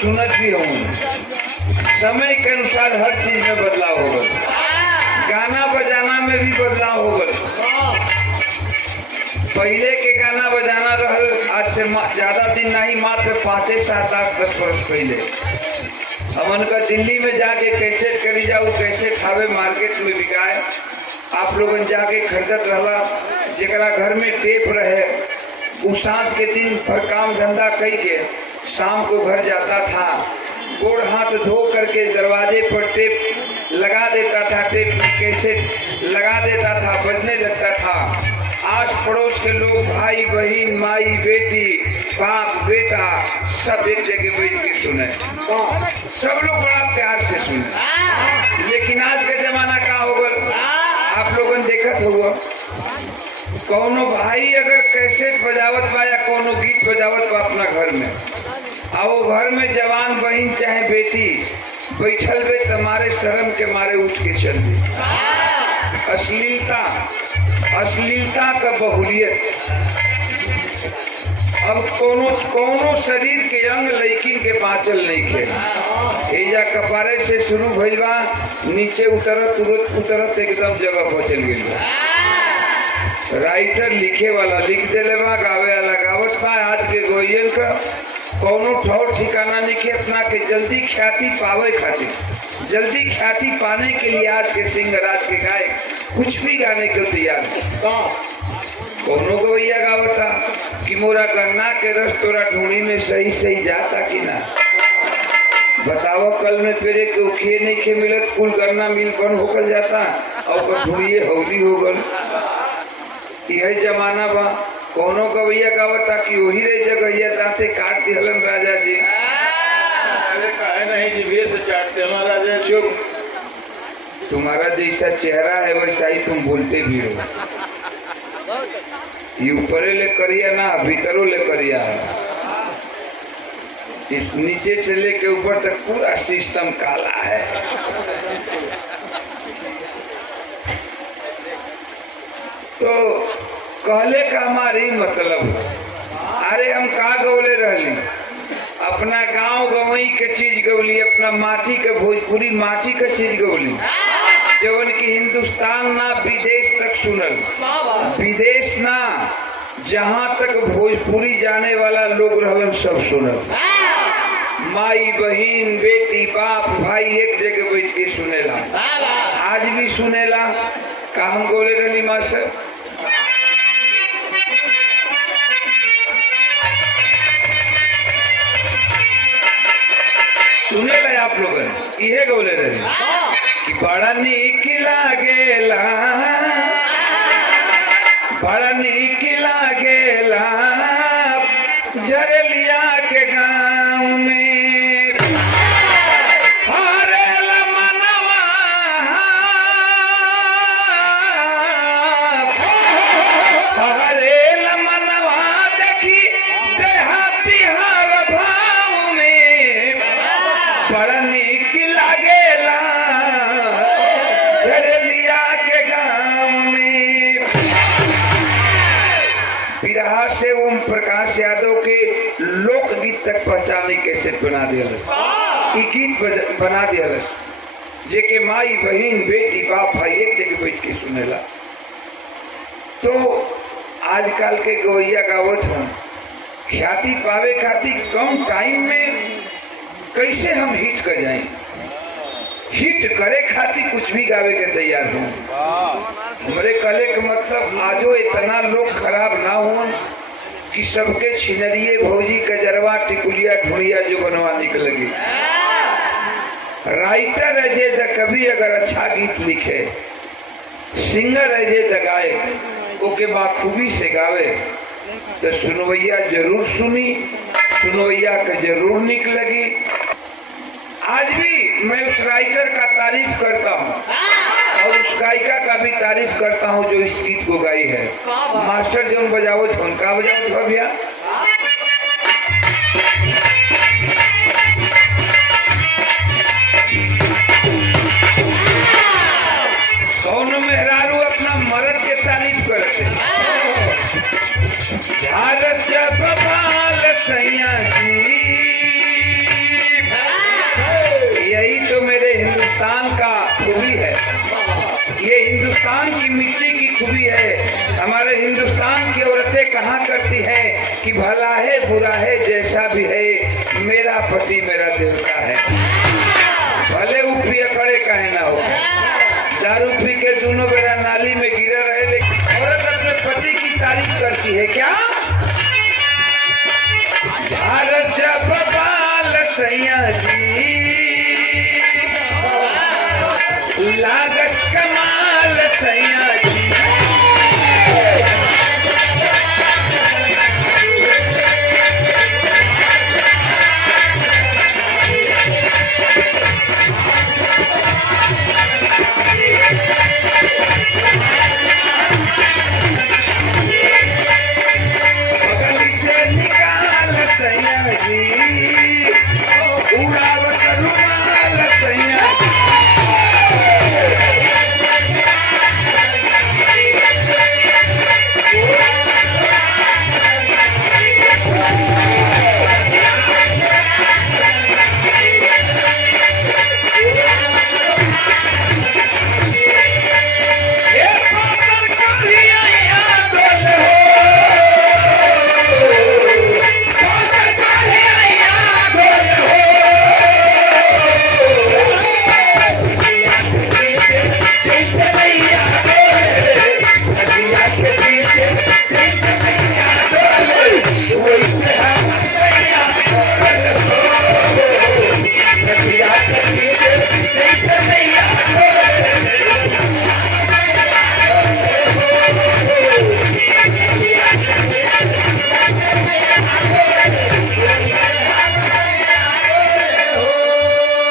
सुनत भी हूँ। समय के अनुसार हर चीज में बदलाव हो गल, गाना बजाना में भी बदलाव हो गल। पहले के गाना बजाना रहल, आज से ज्यादा दिन नहीं, मात्र 5 7 8 10 वर्ष पहले। हमन का दिल्ली में जाके कैसे करी जाऊ, कैसे खावे मार्केट में बिकाए, आप लोगन जाके खरीदत रहला। जरा घर में टेप रहे वो सांझ के दिन भर काम धंधा कई के शाम को घर जाता था, गोड़ हाथ धो करके दरवाजे पर टेप लगा देता था, टेप कैसे लगा देता था, बजने लगता था। आस पड़ोस के लोग, भाई बहन, माई बेटी, बाप बेटा, सब एक जगह बैठ के सुने, सब लोग बड़ा प्यार से सुने। लेकिन आज का जमाना का हो गल, आप लोगन देखत हुआ, कोनो भाई अगर कैसेट बजावत बा या कोनो गीत बजावत बा अपना घर में, आओ घर में जवान बहन चाहे बेटी बैठल बे तुम्हारे शर्म के मारे उठ के चल दी। अश्लीलता का बहुलियत। अब कोनो शरीर के अंग लड़किन के बाँचल नहीं खे। एजा कपारे से शुरू भइल बा, नीचे उतरत एकदम जगह पर चल गई बा। राइटर लिखे वाला लिख देले बा, गावे वाला गावत बा। आज के गोयल का कोनो ठौर ठिकाना नहीं के अपना के जल्दी ख्याति पावे खातिर, जल्दी ख्याति पाने के लिए आज के सिंगर, आज के गायक कुछ भी गाने को तैयार है। कोनो गवैया गावता कि मोरा गन्ना के रस तोरा ढूंढी में सही सही जाता कि ना। बताओ कल में तेरे के उखिए नहीं के मिलत, कुल गन्ना मिल बन होकर जाता और ढूंढिए हौली हो गल। यही जमाना बा। कोनो गवैया गावता कि वही रे जगहिया दांते काट दिहलन राजा जी। अरे काहे नहीं जीभे से चाटते हमारा राजा। चुप, तुम्हारा जैसा चेहरा है वैसा ही तुम बोलते भी हो। ये ऊपरे ले करिया ना, भीतरों ले करिया है। इस नीचे से लेके ऊपर तक पूरा सिस्टम काला है। तो कहले का हमारी मतलब, अरे हम का गौले रहली, अपना गांव गवई के चीज गौली, अपना माटी के भोजपुरी माटी के चीज गौली, जवन की हिंदुस्तान ना विदेश तक सुनल। विदेश ना, जहाँ तक भोजपुरी जाने वाला लोग रहलन सब सुनल। माई बहन बेटी बाप भाई एक जगह बैठ के सुनेला, आज भी सुनेला। का हम बोले रहनी मास्टर, सुने ला आप लोग इहे गौले रहे कि बड़ा नीक लागेला, बड़ा नीक लागेला झरलिया के गाँव में। हरेला मनवा, हरेला मनवा देखी देहाती हाव भाव में। बड़ा नीक लागेला झरलिया के गाँव में। बिरहा से ओम प्रकाश यादव के लोकगीत तक पहचाने कैसे बना दिया, गीत बना दिया, जेके माई बहन बेटी बाप भाई एक जगह बैठ के सुनेला। तो आजकल के गवैया गावत हम ख्याति पावे खातिर कम टाइम में कैसे हम हिट कर जाए, हिट करे खातिर कुछ भी गावे के तैयार हो। हमारे कले का मतलब आजो इतना लोग खराब ना हो कि सबके छिनरिए भौजी कजरवा टिकुलिया ढूंढिया जो बनवाने के लगे। राइटर अजय द कवि अगर अच्छा गीत लिखे, सिंगर अजय द गायक ओके बाखूबी से गावे, तो सुनवैया जरूर सुनी, सुनवैया का जरूर निक लगी। आज भी मैं उस राइटर का तारीफ करता हूँ और उस गायिका का भी तारीफ करता हूँ जो इस गीत को गाई है। मास्टर जो बजाओ छोन का बजाओ था भैया। कौन मेहरारू अपना मर्द के तारीफ करते, झारस बाल सैया जी हिंदुस्तान की मिट्टी की खूबी है। हमारे हिंदुस्तान की औरतें कहा करती हैं कि भला है बुरा है जैसा भी है, मेरा पति मेरा देवता है। भले वो पियकड़े कहे ना हो, दारू पी के दोनों बेरा नाली में गिरा रहे, लेकिन औरत अपने पति की तारीफ करती है। क्या